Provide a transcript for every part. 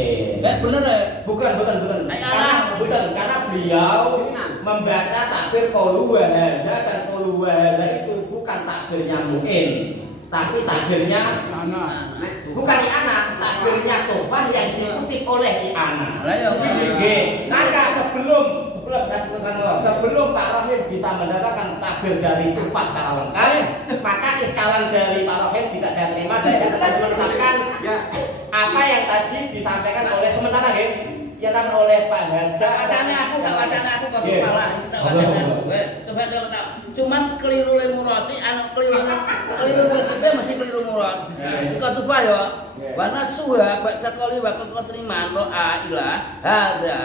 mungkin. Bener ya? Bukan. Karena beliau membaca takbir qaulu wa hadza dan qaulu wa hadza itu bukan takbirnya mungkin, tapi takbirnya bukan anak, takbirnya tofah yang dikutip oleh anak. Maka sebelum Pak Rohim bisa mendatangkan takbir dari tofah secara lengkap, maka iskalan dari Pak Rohim tidak saya terima dan saya tetap menetapkan apa yang tadi disampaikan oleh sementara ya kan oleh Pak Handa. Aku kepala. Coba cuman keliru le murati, anak keliru kita masih keliru murat. Iku tuh ya. Wana suha baca kali wa terima doa ilah hada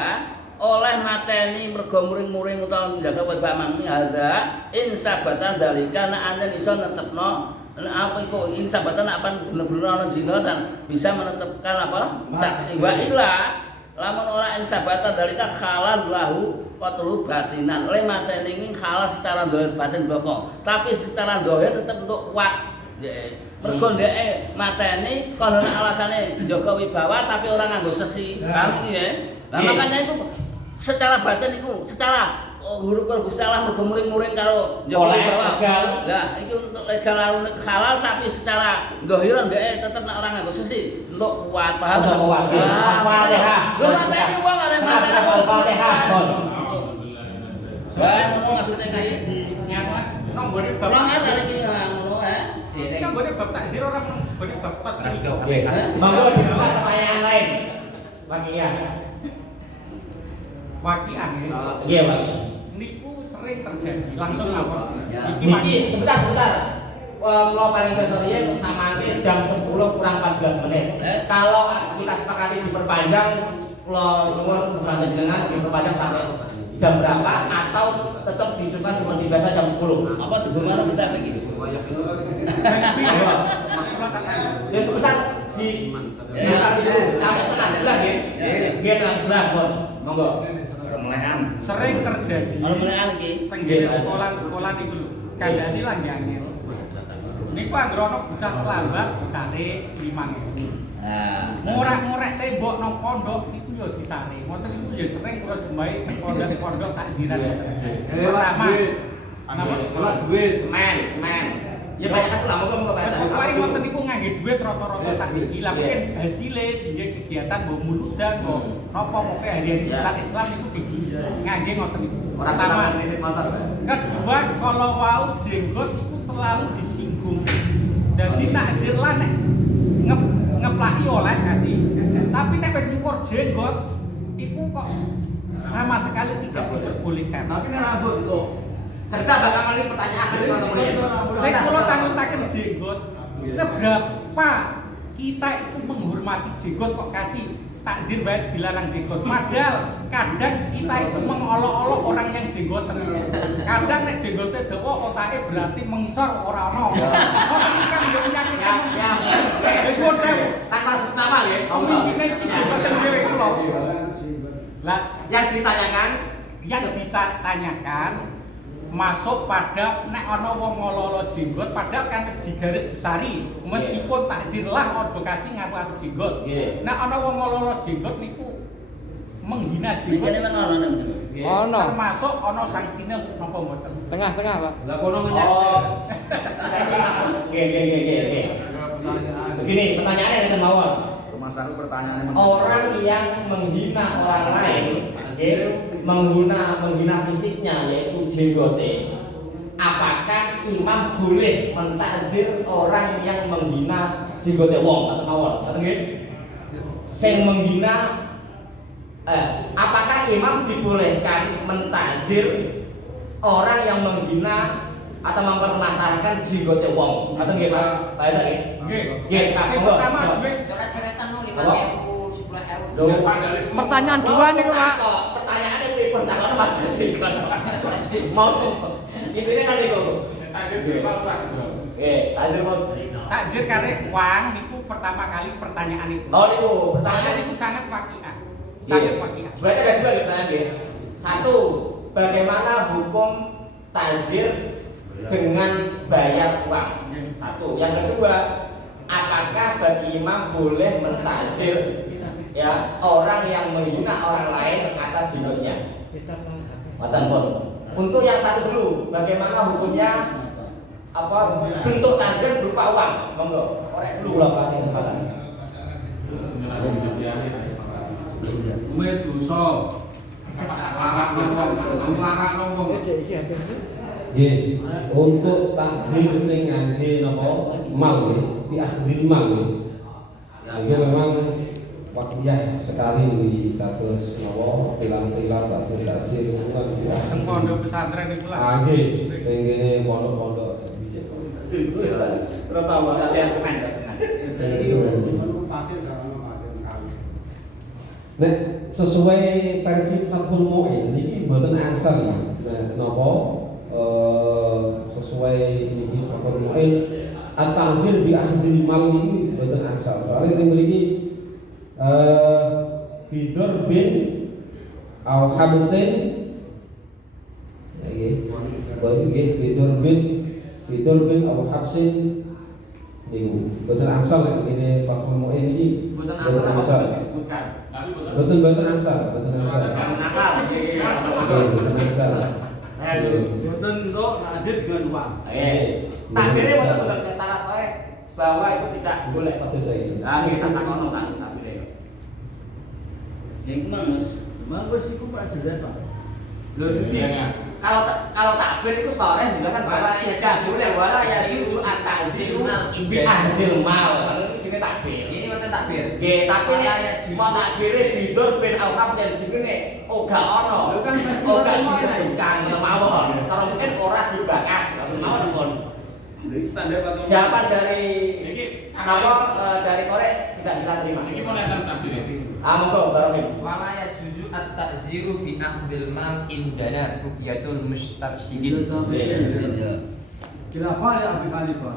oleh mateni mergo muring-muring utawa njaga pemamang hada insabatan dalika nek anda iso netepno apa iku insabatan apa bener-bener ana zina dan bisa menetapkan apa saksi wa ilah lamun ora insabatan dalika halal lahu qatlu batinan le mateni ini halal secara zahir batin pokok tapi secara zahir tetap untuk kuat mergo ndeke mateni kono alasane njaga wibawa tapi ora nganggo seksi paham iki ya lah makanya itu secara batin itu secara huruf salah mergo muring-muring karo njaga wibawa lah iki untuk legal halal tapi secara zahir ndeke tetep nek ora nganggo seksi untuk kuat paham Al-Fatihah lho mateni wong arep Al-Fatihah ngono maksudnya iki nang gone bapak iki ngono ini kan gone bab takzir ora gone bab takzir. Monggo dibuka pertanyaan lain. Wakiah. Wakiah Iya, Pak. Niku sering terjadi. Langsung apa? Iki sebentar. Kalau paling besar ya samane jam 10 kurang 14 menit. Kalau kita sepakati diperpanjang kalau nuwun pesantren jenengan diperpanjang sampai jam berapa atau tetap dicoba seperti biasa jam 10. Apa hubungannya kita begini? Ya sebentar di sampai setengah 11 ya. Dia setengah 11 Bon. Monggo. Sering terjadi. Melekan iki. Tenggene sekolah niku lho. Kandhane lagi angel. Niku anggere ana bocah terlambat ditarik 5.000. Ngorek-ngorek tembok nang pondok niku yo ditarik. Ngoten niku yo sering kula jumpai pondok takziran. Pertama, nama duit semen. Ya banyak kasus lah, monggo baca. Mari ngoten niku ngangge duit rata-rata sakniki. Lah mungkin hasile dingge kegiatan mbok muludan mbok napa moke hari-hari Islam niku ngangge ngoten niku. Pertama, kedua kalau wau jenggot itu terlalu disinggung. Jadi takzir lah nek ngeplaki oleh kasih. Tapi nek wis nyukur jenggot itu kok sama sekali tidak diperbolehkan. Tapi nek rambut kok serta bakal malih pertanyaan dari teman-teman. Saya kalau tanggung jenggot, seberapa kita itu menghormati jenggot kok kasih takzir baik dilarang jenggot. Padahal kadang kita itu mengolok-olok orang yang jenggotan. Kadang nek jenggotnya dawa otake berarti mengisor ora ono. Kok iki kan yo menyakitkan. Jenggot tanpa sebut nama ya. Pemimpinnya iki jenggotan dhewe kula. Lah yang ditanyakan masuk pada nek ana wong ngololo jenggot padahal kan wis digaris besari meskipun takzir lah aja kasih ngaku jenggot. Nek ana wong ngololo jenggot niku menghina jenggot. Iki memang ono. Termasuk ana sanksine napa mboten? Tengah-tengah, Pak. Lah kono menyek. Oke. Begini pertanyaannya yang mawon. Orang yang menghina orang lain, menghina fisiknya yaitu jenggote. Apakah imam boleh mentakzir orang yang menghina jenggote wong atau mawon? Ngoten nggih. Sing menghina apakah imam dibolehkan mentakzir orang yang menghina atau mempermasalahkan jenggote wong? Ngoten nggih, Pak. Pak Eta nggih. Nggih, pertama duit coret-coretan mau 5.000, 10.000. Pertanyaan dua nih, Pak. Pertanyaannya pripun? Takon Mas Jenggot. Mau intinya kan niku. Takzir kare wang niku pertama kali pertanyaan itu. Oh niku, Pertanyaan itu sangat waqiah. Sangat waqiah. Berarti ada dua pertanyaan nggih. Satu, bagaimana hukum takzir dengan bayar uang? Satu. Yang kedua, apakah bagi imam boleh mentakzir ya orang yang menghina orang lain atas jinurnya. Matan pun. Untuk yang satu dulu, bagaimana hukumnya bentuk tasbih berupa uang? Monggo, korek dulu lah Pak sekarang. Kuwi dosa. Larang ngomong. Nggih, untuk takzir sing ngangge napa mal nggih, fi akhdil mal nggih. Ya memang wakiyah sekali di kados napa tilang-tilang tasir-tasir Teng pondok pesantren iku lah. nggih, teng kene pondok-pondok bisa. Terutama kalian semen. Nek sesuai versi Fathul Mu'in niki mboten angsal ya. Napa sesuai niki Fathul Mu'in at-ta'zir bi akhdil mal niki mboten angsal. Soale teng mriki Bidor bin Al Hamsin, Bidor bin Al Hamsin, niku boten angsal ini Fathul Mu'in iki Boten asal disebutkan. boten angsal, boten angsal. Boten kok nazir dengan uang. Takbirnya betul-betul saya salah soalnya bahwa itu tidak boleh. Pada saya. Nah, kita takono tadi takbirnya. Yang kemana Mas? Mang wis iku Pak jelas Pak. Loh, jadi kalau takbir itu sore bilang bahwa tidak boleh wala ya juzu at-ta'ziru bi ahdil mal. Itu jenenge takbir. Ini wonten takbir. Nggih, tapi mau takbire bidur bin al-Hamsin jenenge oga ono. Lho kan versi oga Fathul Mu'in disebutkan mawon. Kalau mungkin ora dibakas, mawon pun. Standar Fathul Mu'in. Jawaban dari Iki dari Korek tidak kita terima. Iki mulai takbir iki. Monggo barokin. Wala yajuzu at-ta'ziru bi akhdil mal indana ruqyatul mustarsyidin. Khilafah ya Abi Khalifah.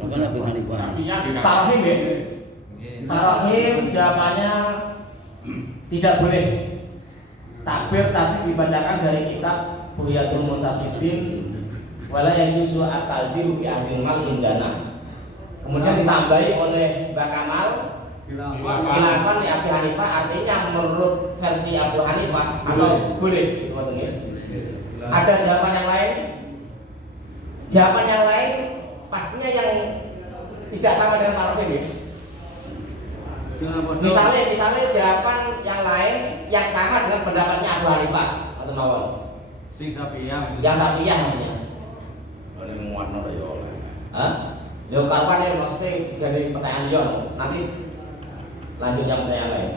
Bukan Abi Hanifah. Pak Rahim ya. Pak Rahim jawabannya tidak boleh takbir tapi dibacakan dari kitab Buyatul Mutasidin wala yajuzu at-ta'ziru bi ahdil mal indana. Kemudian ditambahi oleh Mbak Kamal khilafan di Abu Hanifah, artinya menurut versi Abu Hanifah atau boleh. Ada jawaban yang lain? Jawaban yang lain pastinya yang tidak sama dengan Pak Rafi. Misalnya jawaban yang lain yang sama dengan pendapatnya Abu Hanifah atau mawon. Sing Syafi'iyah. Yang Syafi'iyah maksudnya. Ada yang muatno ya oleh. Hah? Yo kapan ya maksudnya dari pertanyaan Yon nanti lanjut yang pertanyaan lain.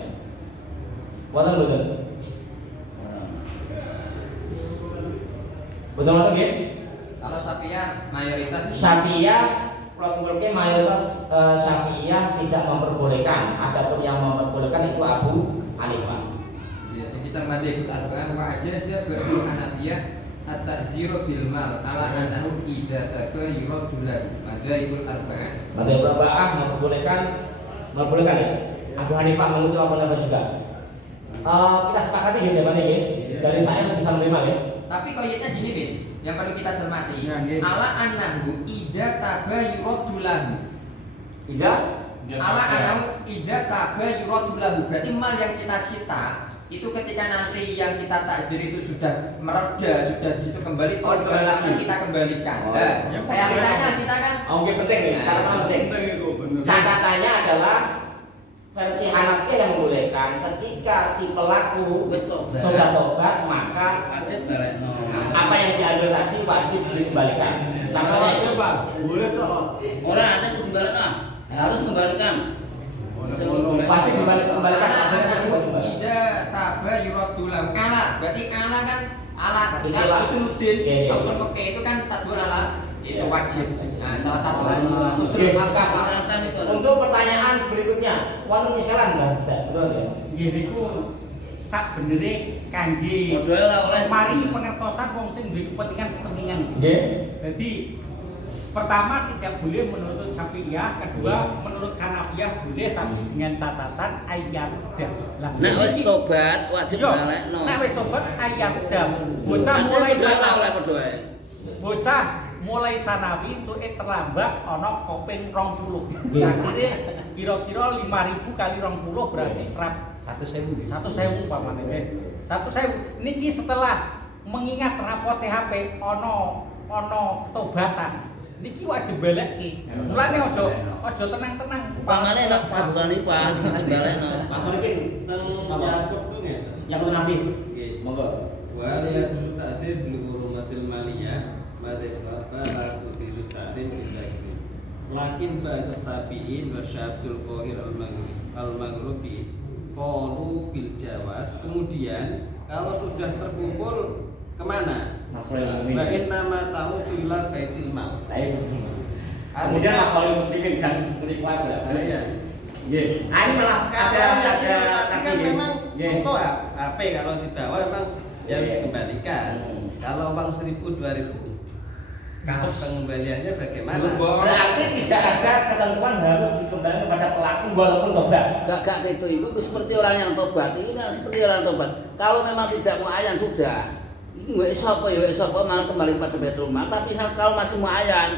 Boten betul. Betul nggih? Kalau Syafi'iyah mayoritas Syafi'iyah plus mulke mayoritas Syafi'iyah tidak memperbolehkan. Adapun yang memperbolehkan itu Abu Hanifah. kita madhhabul arba'ah wa ajaza ba'du Hanafiyah at-ta'ziru bil mal ala annahu idza tabayyara dulan madhhabul arba'ah. Madhhabul arba'ah memperbolehkan ya. Abu Hanifah mengutuk Abu Hanifah juga. Kita sepakati ya jawabannya ya. Dari saya bisa menerima ya. Tapi koyetnya gini Bin, yang perlu kita cermati. Ya, nggih. Ala annahu idza tabayyara dulan. Tidak. Ala annahu idza tabayyara dulan. Berarti mal yang kita sita itu ketika nanti yang kita takzir itu sudah mereda, sudah di situ kembali, kembali lagi. kita kembalikan. Oh, Nah, ya, realitanya kita kan Oke penting nih, catatan penting. Catatannya adalah versi Hanafi yang membolehkan ketika si pelaku Wis tobat. sudah tobat maka Wajib balekno. apa yang diambil tadi wajib dikembalikan. Contohnya itu Pak, boleh toh. Ora ada kembalikan. Harus kembalikan. wajib kembalikan adanya kembali. ida tabayyara dulan. Ala, berarti ala kan ala Istilah. usuluddin, Iya, iya. usul fikih itu kan tadbur ala itu wajib. Nah, salah satu usul Oke. al itu. Untuk pertanyaan berikutnya, wonten iskalan enggak? Betul ya. Nggih niku sak benere kangge Modal ora oleh mari pengertosan wong sing duwe kepentingan. Nggih. Jadi pertama tidak boleh menurut Syafi'iyah, kedua menurut Hanafiyah boleh tapi dengan catatan ayat dam. Lah Nek wis tobat wajib yo, balekno. nek wis tobat ayat dam. Bocah Ate mulai modal ora oleh salah. padha ae. Bocah mulai sanawi itu terlambat ono koping 20. Nggih. Akhirnya kira-kira 5.000 kali 20 berarti 100.000. 100.000 pamane. 100.000 niki setelah mengingat rapot THP ono ketobatan. Niki wajib balekke. Mulane ojo tenang-tenang. Pamane nek kabukan IPA dibalekno. Mas Solikin teng Yakut ku nggih. Yakut Nafis. Nggih. Monggo. Wa liyatul ta'zir bil hurumatil maliyah madza aku bisu ta'lim billahi. Lakin ba'da tabi'in wa syabdul qahir al-maghribi qalu bil jawas. Kemudian kalau sudah terkumpul kemana? Masalah ini. Ba'in nama tahu ila baitil mal. Baik. Kemudian masalah muslimin kan seperti keluarga. Iya. Nggih. Ini malah ada kan memang Nggih. foto HP kalau dibawa memang ya harus dikembalikan. Kalau uang 1.000 2.000 kasus pengembaliannya bagaimana? Berarti tidak ada ketentuan harus dikembalikan kepada pelaku walaupun tobat. Gak itu seperti orang yang tobat. Ini kan seperti orang tobat. Kalau memang tidak muayyan sudah. Ini wis sapa malah kembali pada Baitul Mal. Tapi kalau masih muayyan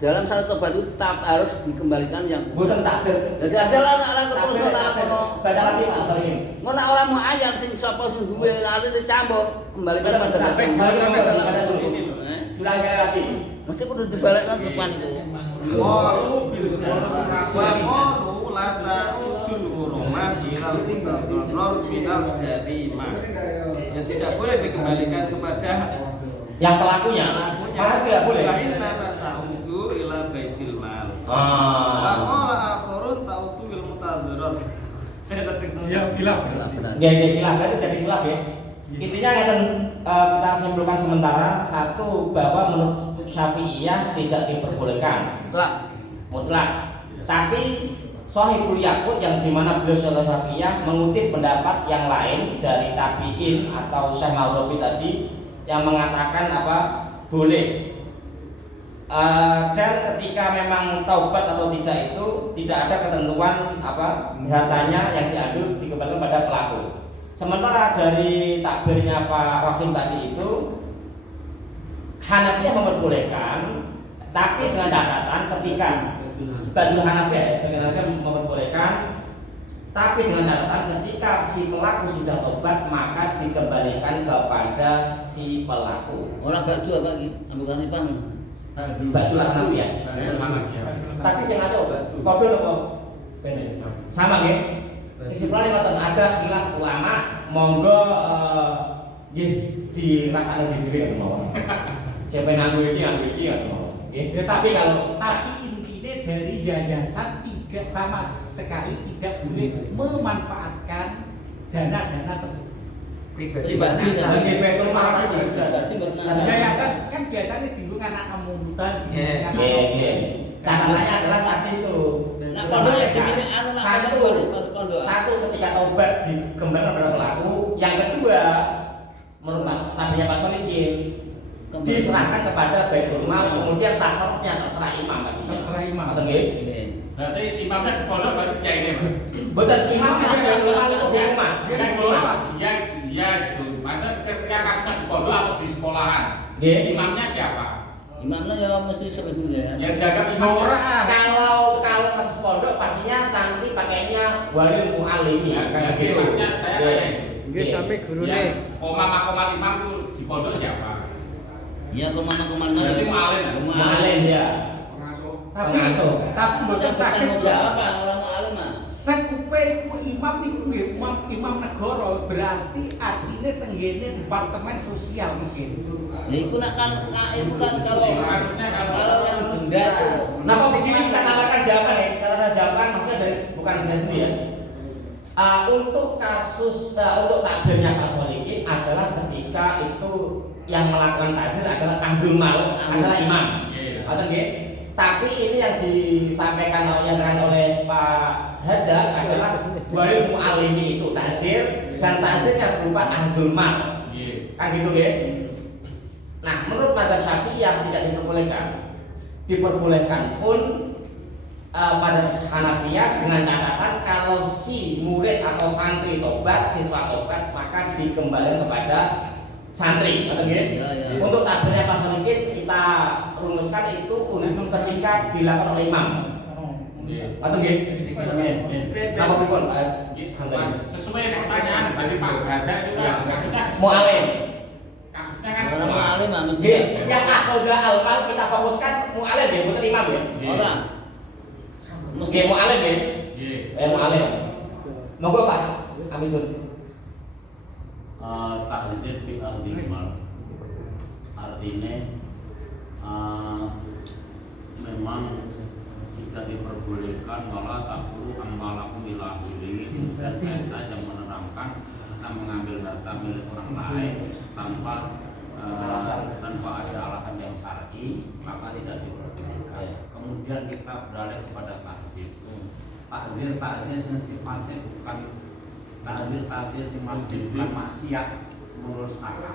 dalam satu tobat itu tetap harus dikembalikan yang Bukan takbir. jadi asal anak terus ora ono Baca lagi Pak Solikin. ngono orang muayyan sing sapa sing duwe lali dicampur kembalikan pada Baik, Baitul Mal. Ulang lagi. Mesti kudu dibalekkan depan itu. Qalu bil jawas wa qalu la ta'udul hurumah ilal mutadharrar minal jarimah. Yang tidak boleh dikembalikan kepada Yang pelakunya. pelakunya. Malah tidak boleh. Wa inna ma ta'udu ila baitil mal. Wa Ah. qala akhirun ta'udu il mutadharrar. Ya bilang. Nggih, khilaf berarti jadi khilaf ya. Intinya kita simpulkan sementara satu bahwa menurut Syafi'iyah tidak diperbolehkan mutlak. Tapi Shahihul Yaqut yang dimana beliau Syekh Syafi'iyah mengutip pendapat yang lain dari tabi'in atau Syekh Maghribi tadi yang mengatakan apa boleh. Dan ketika memang taubat atau tidak itu tidak ada ketentuan apa hartanya yang diambil dikembalikan pada pelaku. Sementara dari takbirnya Pak Rahim tadi itu Hanafiyah memperbolehkan, tapi dengan catatan ketika Badul Hanafiyah sebagai Hanafiyah memperbolehkan, tapi dengan catatan ketika si pelaku sudah tobat maka dikembalikan kepada si pelaku. Orang baju apa gitu? Ambil Ipang. Badul Hanafiyah. Tadi saya ngaco, kode apa? Sama nggih. Kesimpulannya ngoten, ada khilaf ulama, monggo nggih dirasakno dhewe mawon. Siapa yang nganggo iki ya mawon. Nggih, tapi kalau intinya dari yayasan tidak sama sekali tidak boleh memanfaatkan dana-dana tersebut. Pribadi sebagai Baitul Mal tadi sudah ada. Yayasan kan biasanya diundang anak amuntan. Nggih. Catatannya adalah tadi itu. Nah, pondok ya dimiliki anu nak pondok. Satu ketika taubat dikembalikan kepada pelaku, yang kedua menurut tabinya Pak Solikin diserahkan kepada Baitul Mal, kemudian tasarrufnya terserah imam pasti. Terserah imam. Atau nggih? Berarti imamnya di pondok baru kiai ini, Mas. Betul, imamnya Baitul Mal itu di rumah. Dia di pondok. Iya itu. Maka ketika kasusnya di pondok atau di sekolahan, Nggih. imamnya siapa? Imamnya ya mesti sebelum ya. Yang jaga imam orang. Kalau kasus pondok pastinya nanti pakainya wali muallim ya kayak Jadi gitu. maksudnya saya tanya ini. Nggih sampe gurune. Yang koma imam itu di pondok siapa? Iya koman-koman Berarti muallim ya? Muallim ya. Pengasuh. Tapi mboten sakit jawab orang alim mah. sekupe iku imam niku nggih imam negara berarti artinya tenggene departemen sosial mungkin. Ya iku nak kan itu kan kalau yang benda itu. Nah, pemikiran kita katakan jawaban ya, katakan jawaban maksudnya dari bukan saya sendiri ya. Untuk kasus untuk takbirnya Pak Solikin adalah ketika itu yang melakukan takzir adalah ahlul mal, adalah imam. Atau nggih? Tapi ini yang disampaikan oleh Pak Hadar adalah wali mu'alimi itu takzir dan takzirnya berupa ahlul mal. Kan gitu nggih? Nah, menurut mazhab Syafi'i yang tidak diperbolehkan. Diperbolehkan pun pada Hanafiyah dengan catatan kalau si murid atau santri tobat, siswa tobat maka dikembalikan kepada santri, atau nggih? Ya, ya. Untuk takbirnya pas sedikit kita rumuskan itu untuk ketika dilakukan oleh imam. Atau nggih? Apa pripun Pak? Sesuai pertanyaan dari Pak Gada itu ya, kasusnya Mu'alim. kasusnya kan Kalau alim mah mesti. Nggih, yang akhoda al-mal kita fokuskan mu'alim ya, bukan imam ya. Orang. Nggih, mu'alim ya. Nggih. Mu'alim. Monggo Pak, amin. Tahzir bi ahli mal, artinya memang tidak diperbolehkan malah takuru amalakum ila ahli, dan ayat yang menerangkan kita mengambil data milik orang lain tanpa ada alasan yang syar'i, maka tidak diperbolehkan. Kemudian kita beralih kepada tahzir. Tahzir yang sifatnya bukan tahzir bukan maksiat menurut syara.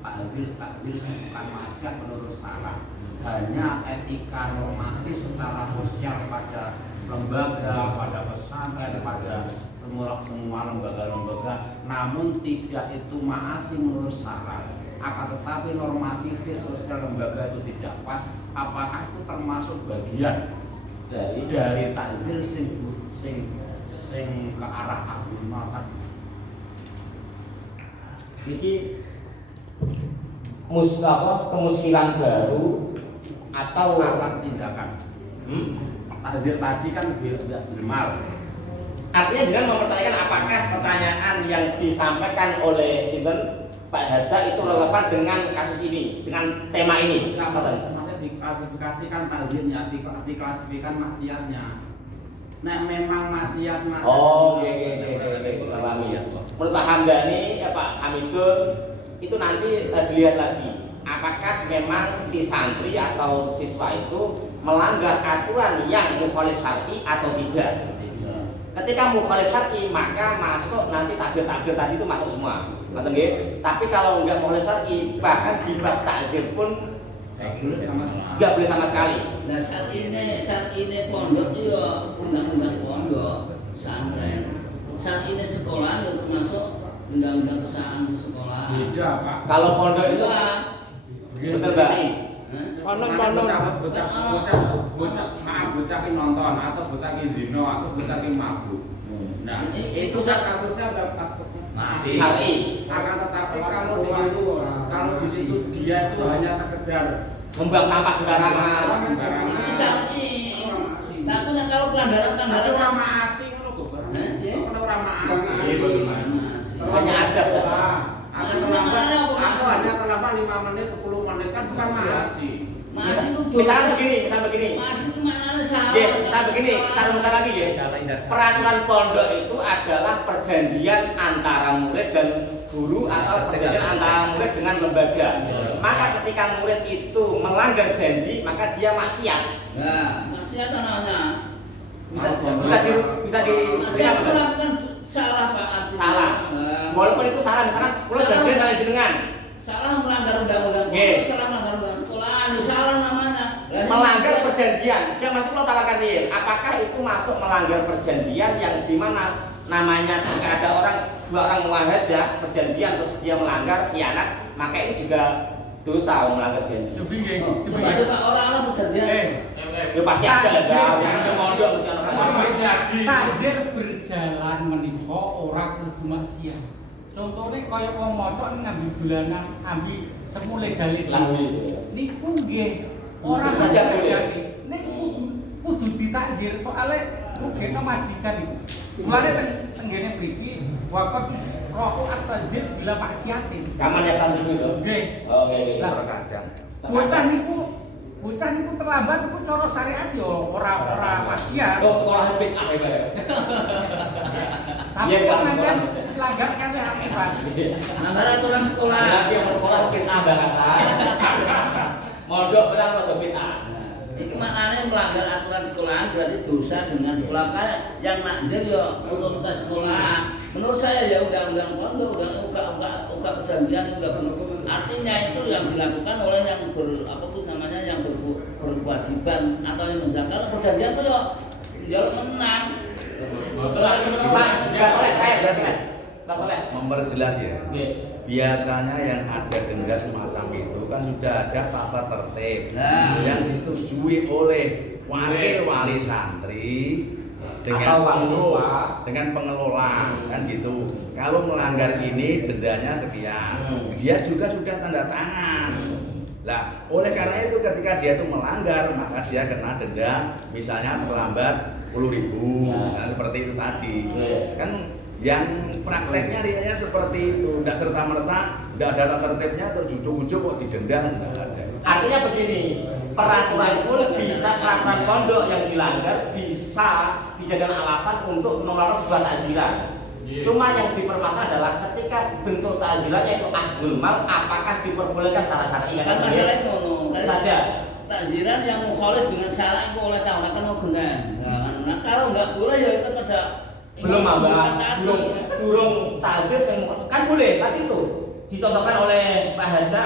Tahzir bukan maksiat menurut syara. Hanya etika normatif secara sosial pada lembaga, pada pesantren, pada semua lembaga-lembaga. Namun tidak itu maasi menurut syara. Akan tetapi normatif sosial lembaga itu tidak pas. Apakah itu termasuk bagian dari tahzir sing ke arah agama tadi? Iki kemuskilan baru atau atas tindakan. Tahzir tadi kan bermal. Artinya dengan mempertanyakan apakah pertanyaan yang disampaikan oleh Sinten Pak Hatta itu relevan dengan kasus ini, dengan tema ini. Apa tadi? Maksudnya diklasifikasikan tahzirnya, diklasifikasikan maksiatnya. Nah memang maksiat. Oh, oke. Menurut Pak Hamdani, Pak Hamidun itu nanti dilihat lagi apakah memang si santri atau siswa itu melanggar aturan yang mukhalif syar'i atau tidak. Ketika mukhalif syar'i maka masuk nanti takbir-takbir tadi itu masuk semua. Tapi kalau enggak mukhalif syar'i bahkan di bab takzir pun enggak boleh sama sekali. Nah saat ini pondok itu ya undang-undang pondok pesantren. Saat ini sekolah itu termasuk undang-undang pesantren sekolah. Beda Pak. Kalau pondok itu betul Mbak. Bocah ki nonton atau bocah ki zina atau bocah ki mabuk. Nah, itu kasusnya masih syar'i. Akan tetapi kalau di situ dia itu hanya sekedar membuang sampah sembarangan. Itu syar'i. Tapi kalau pelanggaran orang maasi ngono kok. Orang maasi. Hanya adab saja. Aku hanya terlambat 5 menit 10 menit kan bukan maasi. Maasi itu Misalnya begini. Maasi itu maknanya salah. Misalnya begini, taruh lagi ya. Peraturan pondok itu adalah perjanjian antara murid dan guru atau perjanjian antara murid dengan lembaga. Maka ketika murid itu melanggar janji, maka dia maksiat. Nah, maksiat namanya. Bisa di maksiat itu melakukan salah Pak. Salah. Walaupun itu salah, misalkan 10 janjian kalian jenengan. Salah melanggar undang-undang pondok, salah melanggar undang sekolahan, itu salah namanya. Melanggar perjanjian. Yang masih perlu tawarkan ini, apakah itu masuk melanggar perjanjian yang di mana namanya jika ada dua orang muahadah perjanjian terus dia melanggar khianat, maka ini juga dosa melanggar janji. Coba orang-orang perjanjian. Ya pasti ada lah, itu mondok mesti ana. Takzir berjalan menika ora kudu maksiat. Contohnya kaya wong maca ngambil bulanan, ambil semu legal-legal. Niku nggih ora saja boleh. Niku kudu ditakzir soalnya rugekno majikan iku. Mulane tenggene mriki waqat roh at-takzir bila maksiatin. Kaman ya tasik itu. Nggih. Oke. Terkadang. Bocah niku terlambat iku cara syariat yo ora maksiat. Oh, sekolah bid'ah ya. Tapi kan langgar kan ya Pak. Langgar aturan sekolah. Lagi yang sekolah bid'ah bahasa. Mondok berang atau bid'ah. Itu maknanya melanggar aturan sekolah berarti dosa dengan sekolah kayak yang nakzir ya otoritas sekolah. Menurut saya ya undang-undang pondok, udah perjanjian juga artinya itu yang dilakukan oleh yang yang berkewajiban atau yang menjaga. Kalau perjanjian itu ya menang. Pak Soleh, memperjelas ya. Memperjelas ya. biasanya yang ada denda semacam itu kan sudah ada tata tertib yang disetujui oleh wakil wali santri dengan pengelola kan gitu. Kalau melanggar ini dendanya sekian, dia juga sudah tanda tangan. Nah, oleh karena itu ketika dia itu melanggar maka dia kena denda misalnya terlambat 10.000, nah, seperti itu tadi. Kan yang prakteknya rianya seperti itu, tidak serta-merta, tidak ada tata tertibnya terus ujuk-ujuk kok didenda, tidak ada. Artinya begini, peraturan pun bisa, peraturan pondok yang dilanggar bisa dijadikan alasan untuk mengeluarkan sebuah takziran. Cuma yang dipermasalahkan adalah ketika bentuk takzirannya itu akhdul mal, apakah diperbolehkan secara syar'i? Kan masalahnya ngono. Saja. Takziran yang mukhalif dengan syarak itu oleh taala kan mau benar. Nah, kalau nggak boleh ya itu pada belum Mbak, durung takzir kan boleh tadi itu dicontohkan oleh Pak Hada,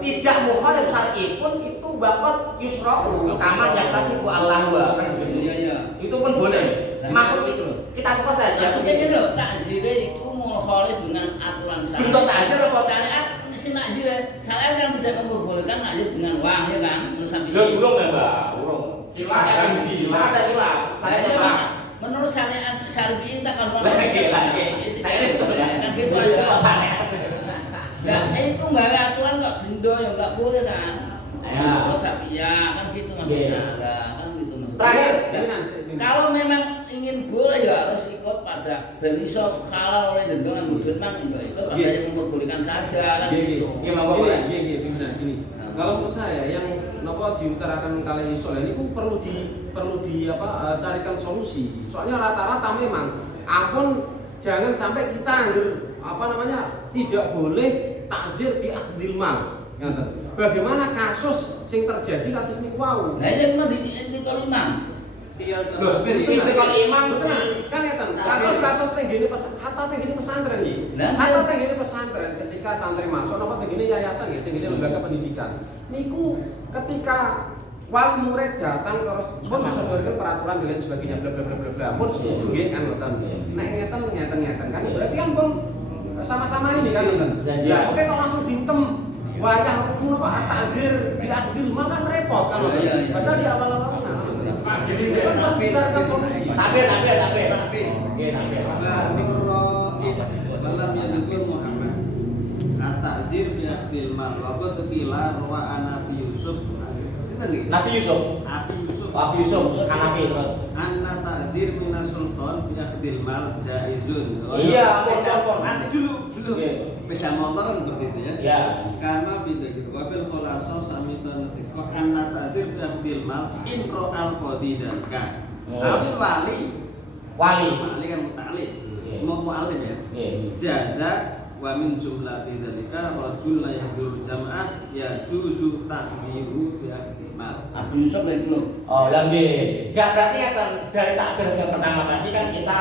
tidak mukhalif syar'i pun itu bakat yusra'u kama yaktasibu Allah kan begitu. Iya. Itu pun boleh. Masuk itu loh. Kita apa saja. Maksudnya gini loh, takzirnya itu mukhalif dengan aturan syariat. Bentuk takzir apa? Syariat si nakzir, syariat kan tidak memperbolehkan nakzir dengan uang ya kan? Belum ya Mbak, belum. Ada sendiri, ada hilang. Saya menurut syariat syariat kita kalau ini betul ya. Kan gitu aja. Ya itu nggak ada aturan kok denda yang nggak boleh kan? Terus ya kan gitu maksudnya. Kan gitu maksudnya. Terakhir, kalau memang ingin boleh ya harus ikut pada dan iso halal oleh denda yang duit mang itu ada yang memperbolehkan saja kan gitu. Gini. Kalau menurut saya yang diutarakan kali soal ini perlu carikan solusi. Soalnya rata-rata memang ampun jangan sampai kita tidak boleh takzir bi akhdil mal. Bagaimana kasus yang terjadi kasus niku wau? Nah ini memang di imam. Loh, kalau imam betul kan kasus tenggine pesantren iki. Nah, tenggine pesantren ketika santri masuk apa tenggine yayasan ya, tenggine lembaga pendidikan. Niku ketika wali murid datang terus pun disodorkan peraturan dan lain sebagainya bla bla bla bla bla. Pun setuju nggih kan ngoten. Nek ngeten kan berarti kan pun sama-sama ini kan ngoten. Ya, oke kalau langsung dintem wayah ngono Pak takzir bi akhdil mal kan repot kan. Padahal di awal-awal jadi kan bicarakan solusi. Tapi. Dalam yang dikir Muhammad at-ta'zir bi akhdil mal wa qatila wa Nabi Yusuf. Nabi Yusuf Hanafi terus. Anna ta'zir minas sultan bi akhdil mal jaizun. Iya, nanti dulu. Beda motor kan seperti itu ya. Ya. Karena beda gitu. Wafil khulaso samitan nafiko anna ta'zir bi akhdil mal intro al-qadi dan ka. Tapi wali kan muta'alif. Mau mu'alif ya. Jaza wa min jumlati dzalika rajul la yahduru jam'ah ya juzu ta'ziru bi akhdil mal. Abu Yusuf dari dulu. Oh, lagi. Enggak berarti ya dari takbir yang pertama tadi kan kita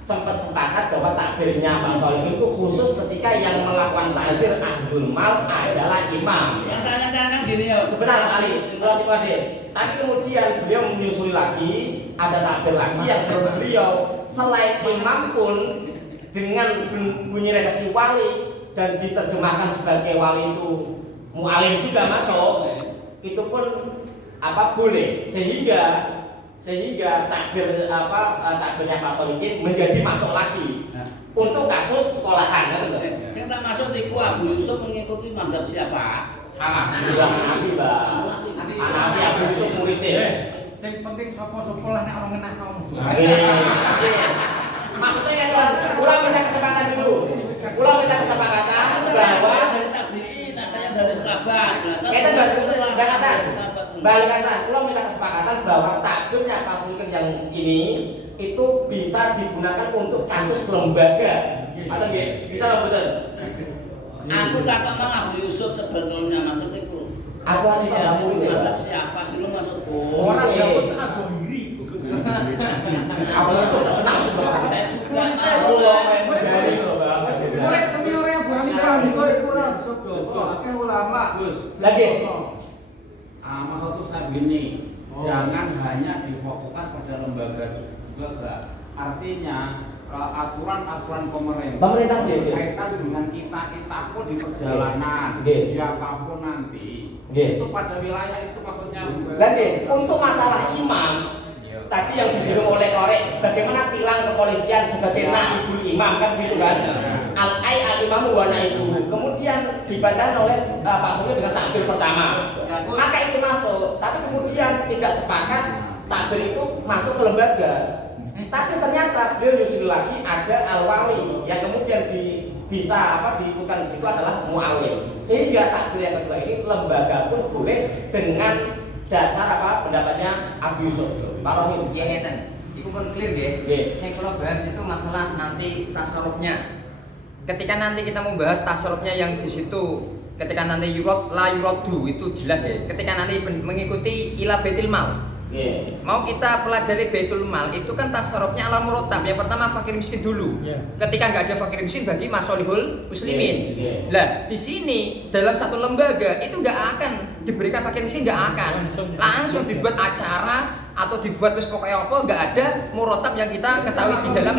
sempat sepakat bahwa takbirnya Pak Solim itu khusus ketika yang melakukan takzir akhdul mal adalah imam. Yang saya kan gini ya. Sebentar kali, tapi kemudian beliau menyusui lagi, ada takbir lagi yang beliau selain imam pun dengan bunyi redaksi wali dan diterjemahkan sebagai wali itu mu'alim juga masuk, itu pun boleh sehingga takbirnya Pak Solikin menjadi masuk lagi untuk kasus sekolahan kan tuh. Yang tak masuk di Abu Yusuf mengikuti mazhab siapa? Hanafi, Mbak. Hanafi Abu Yusuf muridnya. Yang penting sopo-sopo lah nek orang ngenah kamu. Maksudnya kan, ulang minta kesepakatan dulu. Ulang minta kesepakatan bahwa dari tabi'in, ada yang dari sahabat. kita balik ulang minta kesepakatan bahwa takbirnya Pak Solikin yang ini itu bisa digunakan untuk kasus lembaga. Atau bisa betul? Aku kata Abu Yusuf sebetulnya maksud itu. Aku ada siapa dulu masuk orang yang aku iri. Aku masuk tenang juga. Mulai senior yang berani itu orang sebelum akeh ulama Gus. Lagi. Maksud saya begini, jangan hanya difokuskan pada lembaga juga. Artinya aturan-aturan pemerintah. Pemerintah nggih. Kaitan dengan kita pun di perjalanan, Nggih. siapapun nanti. Nggih. Itu pada wilayah itu maksudnya. Lagi untuk masalah imam tadi yang disinggung oleh Korek, bagaimana tilang kepolisian sebagai naibul imam kan gitu kan? Al-ai al-imamu wa naibuhu. Kemudian dibacakan oleh Pak Sugeng dengan takbir pertama. Maka itu masuk, tapi kemudian tidak sepakat takbir itu masuk ke lembaga. Tapi ternyata beliau nyusul lagi ada al-wali yang kemudian bisa diikutkan di situ adalah mu'alim. Sehingga takbir yang kedua ini lembaga pun boleh dengan dasar pendapatnya Abu Yusuf. Pak Rohim, ya ngeten. Iku pun clear nggih. Nggih. Sing kula bahas itu masalah nanti tasarrufnya. Ketika nanti kita membahas tasarrufnya yang di situ, ketika nanti la yuradu itu jelas ya. Ketika nanti mengikuti ila baitul mal. Mau kita pelajari baitul mal itu kan tasarrufnya ala murattab. Yang pertama fakir miskin dulu. Ketika nggak ada fakir miskin bagi masolihul muslimin. Lah di sini dalam satu lembaga itu nggak akan diberikan fakir miskin, nggak akan langsung dibuat acara atau dibuat wis pokoknya apa, nggak ada murattab yang kita ketahui di dalam.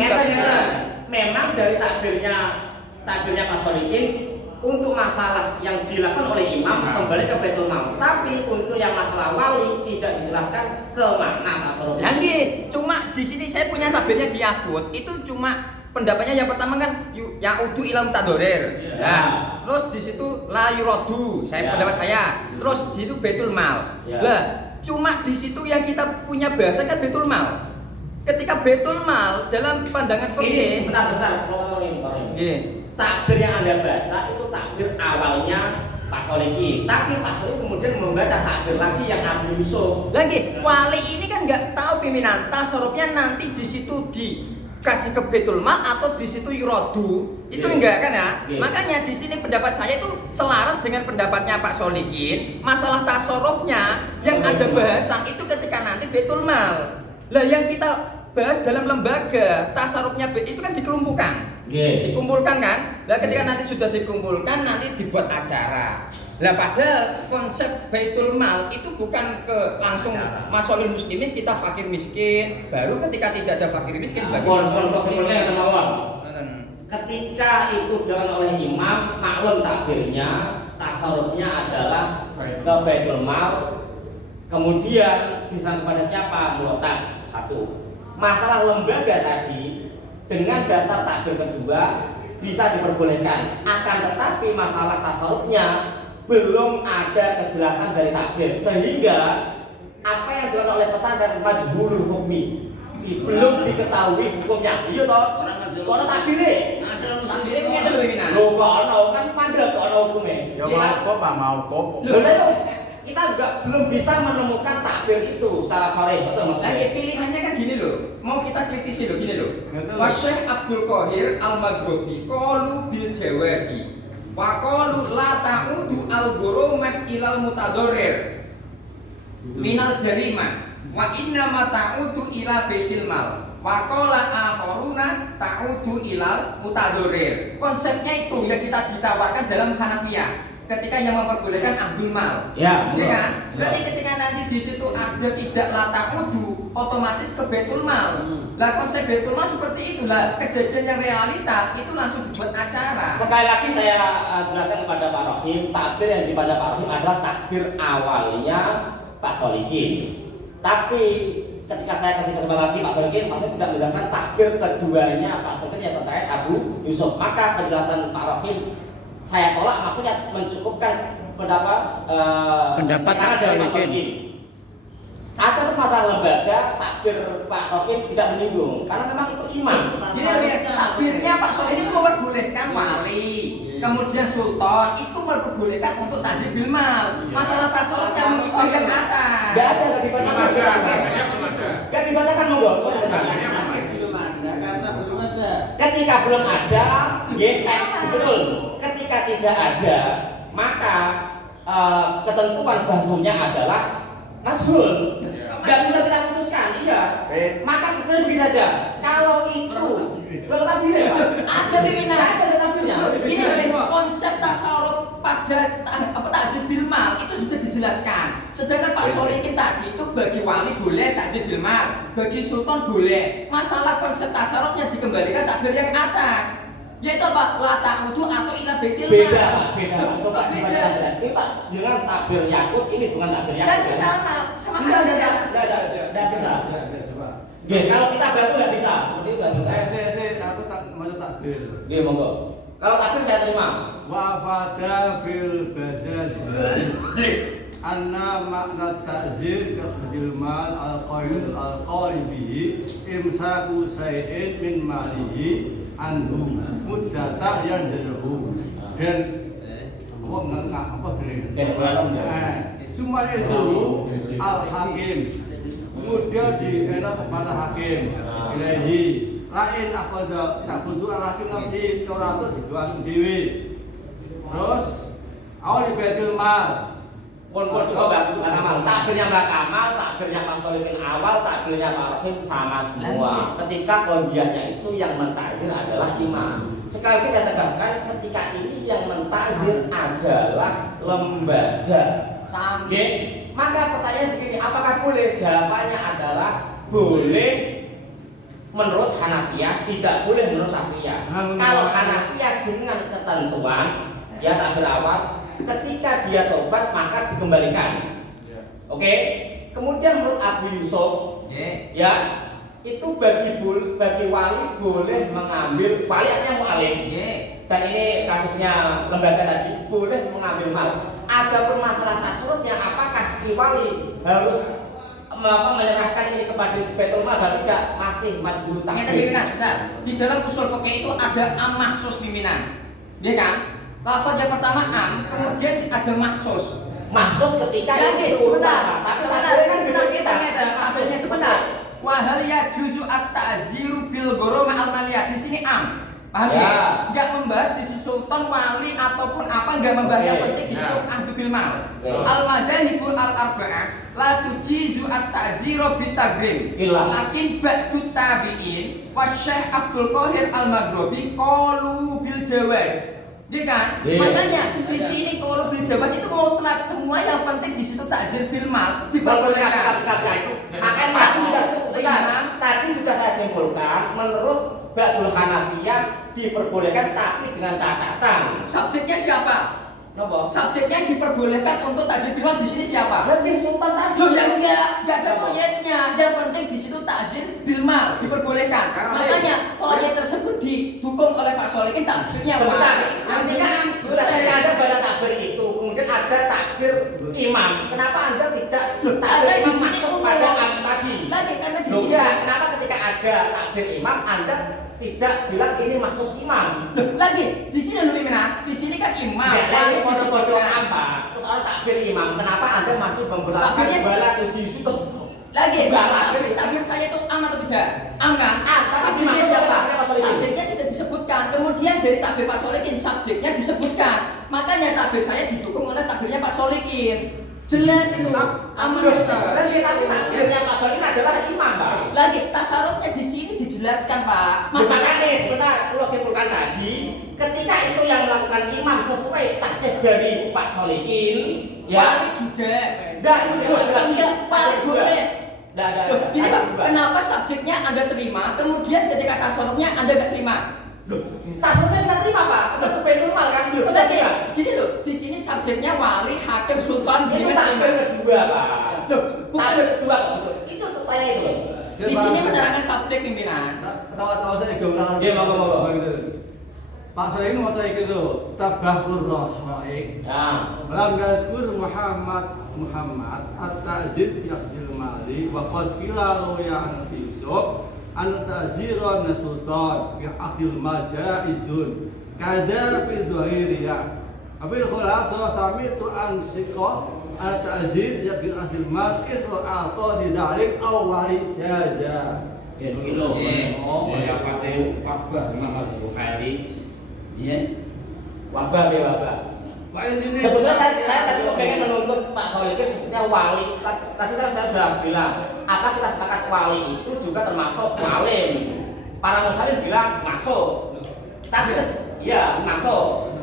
Memang dari takbirnya Pak Solikin untuk masalah yang dilakukan oleh imam kembali ke Baitul Mal, tapi untuk yang masalah wali tidak dijelaskan ke mana tasarruf. Nggih, cuma di sini saya punya tabelnya di Akut, itu cuma pendapatnya yang pertama kan ya'udu ila mutadorir. Nah, terus di situ la yuradu, pendapat saya. Terus di situ Baitul Mal. Lah, cuma di situ yang kita punya bahasa kan Baitul Mal. Ketika Baitul Mal dalam pandangan fikih. Sebentar, Nggih. Takbir yang Anda baca itu takbir awalnya Pak Solikin, tapi Pak Solikin kemudian membaca takbir lagi yang Abu Yusuf. Lagi, wali ini kan nggak tahu pimpinan tasarrufnya nanti di situ dikasih ke Baitul Mal atau di situ yuradu. Itu enggak kan ya? Makanya di sini pendapat saya itu selaras dengan pendapatnya Pak Solikin. Masalah tasarrufnya yang ada bahasan itu ketika nanti Baitul Mal. Lah yang kita bahas dalam lembaga tasarrufnya itu kan dikumpulkan kan? Lah ketika nanti sudah dikumpulkan nanti dibuat acara. Lah padahal konsep Baitul Mal itu bukan ke langsung masolil muslimin kita fakir miskin, baru ketika tidak ada fakir miskin bagi masolil muslimin. Ketika itu dilakukan oleh imam, maklum takbirnya, tasarrufnya adalah ke Baitul Mal. Kemudian bisa kepada siapa? Murattab. Satu. Masalah lembaga tadi dengan dasar takbir kedua bisa diperbolehkan, akan tetapi masalah tasarrufnya belum ada kejelasan dari takbir, sehingga apa yang dilakukan oleh pesantren majhulul hukmi belum diketahui hukumnya. Iya toh? Kono takbire. Takbire ngene lho iki. Lho kono kan mandek kono hukume. Ya mau kok. Lho kita juga belum bisa menemukan takbir itu secara shar'i, betul Mas? Lagi pilihannya kan gini loh, mau kita kritisi loh gini loh. Syekh Abdul Qahir Al-Maghribi qalu bil jawazi wa qalu la ta'udu al-ghurumah ilal mutadarrir minal jarimah wa inna ma ta'udu ila baitil mal wa qala akharuna ta'udu ilal mutadarrir. Konsepnya itu yang kita ditawarkan dalam Hanafiyah. Ketika yang memperbolehkan Abdul Mal, ya kan? Berarti ketika nanti di situ ada tidak lata udu, otomatis ke Baitul Mal. Lah konsep Baitul Mal seperti itulah kejadian yang realita itu langsung dibuat acara. Sekali lagi saya jelaskan kepada Pak Rohim, takbir yang dibaca Pak Rohim adalah takbir awalnya Pak Solikin. Tapi ketika saya kasih kesempatan lagi Pak Solikin, Pak Solikin tidak menjelaskan takbir keduanya Pak Solikin yang terkait Abu Yusuf. Maka penjelasan Pak Rohim saya tolak, maksudnya mencukupkan pendapat Pak Solikin. Ada masalah lembaga, takbir Pak Rohim tidak menyinggung karena memang itu imam. Jadi takbirnya Pak Solikin itu memperbolehkan wali, kemudian sultan itu memperbolehkan untuk takzir bil mal. Masalah tasawuf yang mengikutkan kata. Gak dibacakan. Gak dibacakan monggo. Karena belum ada. Ketika belum ada, betul. Ketika tidak ada, maka ketentuan bahasanya adalah majhul. Gak bisa kita putuskan, iya. Maka kita begini saja. Kalau itu belum takbir, ada pimpinan, ada takbirnya. Ini konsep tasawuf pada takzir bil mal itu sudah dijelaskan. Sedangkan Pak Solikin tadi itu bagi wali boleh takzir bil mal, bagi sultan boleh. Masalah konsep tasarrufnya dikembalikan takbir yang atas. Yaitu apa? La ta'udu atau ila baitil mal. Beda. Kita dengan takbir Yakut ini bukan takbir Yakut. Dan sama Enggak bisa. Oke, kalau kita bahas itu nggak bisa, seperti itu nggak bisa. Saya aku tak mau takbir. Oke, monggo. Kalau takbir saya terima. Wa fada fil bazaz anna makna ta'zir kafdil mal al-qalibi imsaku sayyid min malihi anhum muddata yang jauh dan apa semua itu al-hakim kemudian dienak kepada hakim ilahi lain akhada takudu al-hakim nafsi Taurat dijual dewi terus awal ibadil mal Pun coba Kamal, takbirnya Mbak Kamal, takbirnya Pak Solikin awal, takbirnya Pak Rohim sama semua. Ketika kondiannya itu yang mentakzir adalah imam. Sekali lagi saya tegaskan, ketika ini yang mentakzir adalah lembaga. Sampai maka pertanyaan begini, apakah boleh? Jawabannya adalah boleh menurut Hanafiyah, tidak boleh menurut Syafi'iyah. Kalau Hanafiyah dengan ketentuan, ya takbir awal, ketika dia tobat maka dikembalikan. Oke. Kemudian menurut Abu Yusuf, ya itu bagi wali boleh mengambil wali artinya mu'alim. Dan ini kasusnya lembaga tadi boleh mengambil mal. Adapun masalah tasarrufnya apakah si wali harus menyerahkan ini kepada Baitul Mal dan tidak, masih majbur takbir. Ingat pimpinan sebentar. Di dalam usul fikih itu ada am mahsus pimpinan. Ya kan? Lafaz yang pertama am, kemudian ada mahsus. Mahsus ketika lagi sebentar. Tapi sebentar kita maksudnya sebentar. Wa hal yajuzu at-ta'ziru bil ghurama al-maliyah. Di sini am. Paham ya? Enggak membahas di sultan wali ataupun apa, enggak membahas yang penting di situ ahdu bil mal. Al-madahibul al-arba'ah la tujizu at-ta'ziru bitagrim. Lakin ba'du tabi'in wa Syekh Abdul Qahir al-Maghribi qalu bil jawaz. Iya kan? Makanya di sini kalau bil jawaz itu mutlak, semua yang penting di situ takzir bil mal diperbolehkan. Makanya tadi sudah saya simpulkan, menurut Ba'dul Hanafiyah diperbolehkan tapi dengan catatan. Subjeknya siapa? Kenapa? Subjeknya diperbolehkan untuk takzir bil mal di sini siapa? Lebih sultan tadi. Loh, ya enggak ada proyeknya. Yang penting di situ takzir bil mal diperbolehkan. Makanya proyek tersebut didukung oleh Pak Solikin takbirnya. Sebentar, nanti kan sudah ada pada takbir itu, kemudian ada takbir imam. Kenapa Anda tidak takbir imam masuk pada am tadi? Lagi karena di sini. Kenapa ketika ada takbir imam Anda tidak bilang ini masuk imam? Lagi di sini dulu Mina. Di sini kan imam. Wali disebutkan apa? Terus orang takbir imam. Kenapa Anda masih memperlakukan bala tujuh terus? Lagi takbir saya itu am atau tidak? Am kan? Subjeknya siapa? Subjeknya tidak disebutkan. Kemudian dari takbir Pak Solikin subjeknya disebutkan. Makanya takbir saya didukung oleh takbirnya Pak Solikin. Jelas itu. Aman. Dan takbirnya Pak Solikin adalah imam, Pak. Lagi tasarrufnya di sini dijelaskan, Pak. Masalahnya sebentar, kalau simpulkan tadi, ketika itu yang melakukan imam sesuai taksis dari Pak Solikin, ya wali juga. Dan enggak, wali boleh. Gini Pak, juga. kenapa subjeknya Anda terima, kemudian ketika tasarrufnya Anda nggak terima? Tasarrufnya kita terima Pak, itu Baitul Mal kan? Gini loh, di sini subjeknya wali, hakim, sultan, itu takbir kedua Pak. Loh, takbir kedua betul. Itu tanya itu loh. Di sini menerangkan subjek pimpinan. Tahu saya gimana? Iya, monggo. Pak saya ini mau tanya gitu, tabahlur rasaik. Ya. Lam yadkur Muhammad at-ta'zir yaqdil mali wa qad qila ya Nabi Yusuf an-ta'zira nasultan yaqdil majaizun kada fi dhahiriyah. Abil khulasa sami'tu an siqa at-ta'zir yaqdil mal ir'ata di dalik awali jaza. Kilo. Oh, ya pakai wabah Imam Bukhari. Iya. Wabah ya wabah. Sebetulnya saya tadi pengen menuntut Pak Solikin sebetulnya wali. Tadi saya sudah bilang, apa kita sepakat wali itu juga termasuk walim. Para muslim bilang masuk. Tapi ya masuk.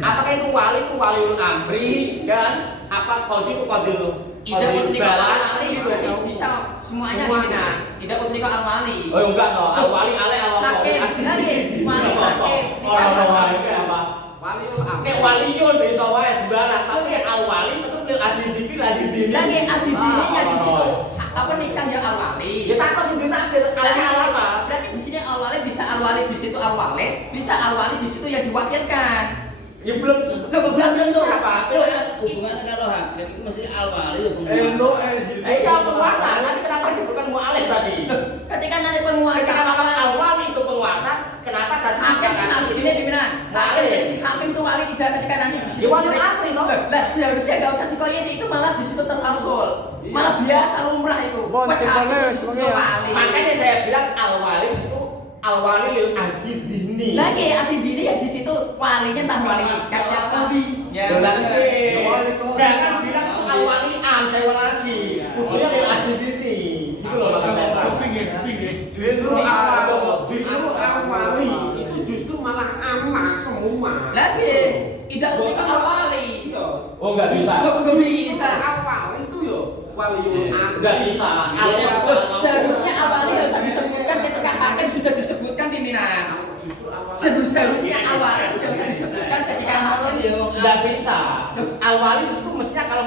Apakah itu waliul amri kan? apa qadhi itu qadhi Ida utriko al-wali gitu. berarti bisa semuanya pimpinan. Ida utriko al-wali. Oh enggak toh, al-wali ale Hakim, lagi wali hakim. Orang-orang ini apa? Nek waliyun bisa wae sembarang, tapi al-wali tetep lil adidiki ladidini. Lagi adidininya di situ apa nikah ya al-wali. Ya takut sing ditakdir apa? Berarti di sini al-wali bisa al-wali di situ al-wali, bisa al-wali di situ yang diwakilkan. Ya belum Belum tentu apa? Hubungannya kalau hakim itu mesti al-wali ya penguasa. Iya penguasa, nanti kenapa bukan mu'alif tadi? Ketika nanti penguasa Kenapa al-wali itu penguasa? Kenapa tadi? hakim ini pimpinan. Hakim itu wali tidak ketika nanti di situ. Ya wali amri toh. Lah seharusnya enggak usah dikoyeni itu malah di situ terausul. Malah biasa lumrah itu. Mas hakim itu wali. Makanya saya bilang al-wali itu al-wali lil adidini. Lagi adidini ya di situ walinya entah wali nikah siapa. Ya, jangan bilang itu al-wali am saya ulang lagi. Kudunya lil adidini. Gitu loh maksud saya. Justru al-wali itu justru malah aman semua. Lagi tidak unik al-wali. Oh enggak bisa. Kok bisa? Al-wali itu yo waliul amri. Enggak bisa. Seharusnya awalnya nggak usah disebutkan ketika hakim sudah disebutkan pimpinan. Seharusnya awalnya tidak usah disebutkan ketika hakim. Enggak bisa. Al-wali itu mestinya kalau